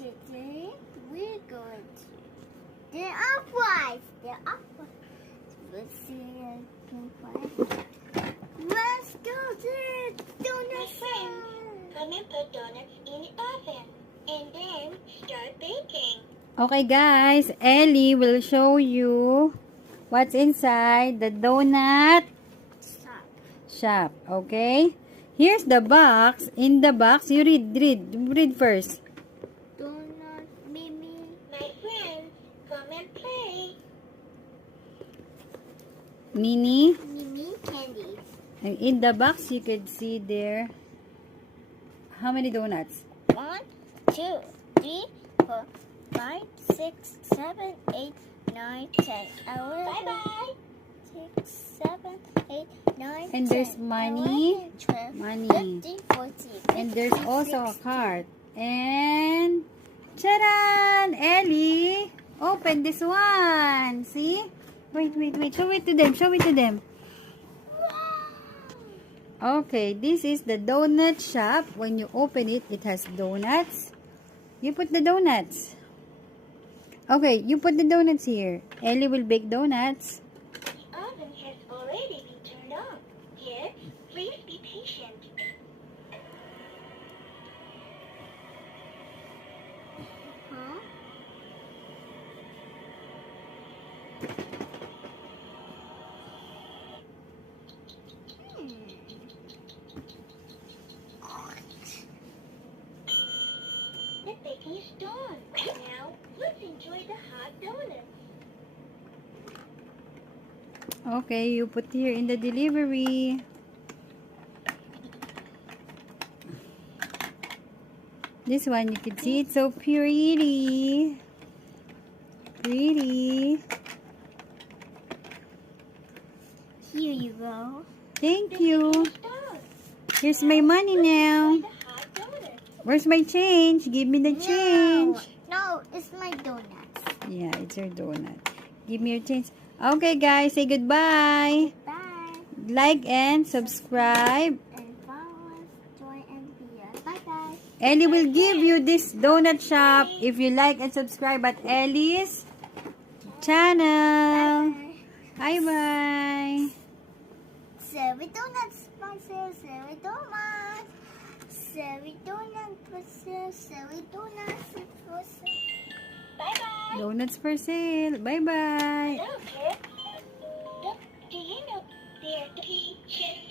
Today we're going to the uprise. Let's see. Let's go to donut stand. Come and put donuts in the oven and then start baking. Okay guys, Ellie will show you what's inside the donut shop. Okay? Here's the box. In the box, you read first. Donut, Mimi. My friends, come and play. Mini. Mimi candies. And in the box, you could see there how many donuts? 1, 2, 3, 4, 5, 6, 7, 8, 9, 10, 11. Bye-bye. 6, 7, 8, 9, And 10, there's money. 11, 12, Money. 13, 14, And there's 15, also a 16. card. And charan! Ellie! Open this one. See? Wait. Show it to them. Okay, this is the donut shop. When you open it, it has donuts. You put the donuts. Okay, you put the donuts here. Ellie will bake donuts. The oven has already been turned on. Here, please be patient. Huh? The baking is done. Now, let's enjoy the hot donuts. Okay, you put here in the delivery. This one, you can see it's so pretty. Pretty. Here you go. Thank you. It's done. Here's my money now. The hot donuts. Where's my change? Give me the change. No, it's my donuts. Yeah, it's your donut. Give me your change. Okay, guys, say goodbye. Bye. Like and subscribe. And follow us, join, and be us. Bye-bye. Ellie will give you this donut shop if you like and subscribe at Ellie's channel. Bye-bye. Seven donuts sponsor, seven donuts. Seven donuts sponsor, seven donuts sponsor. Bye-bye. Donuts for sale. Bye-bye. Hello, kids. Do you know they're the kitchen?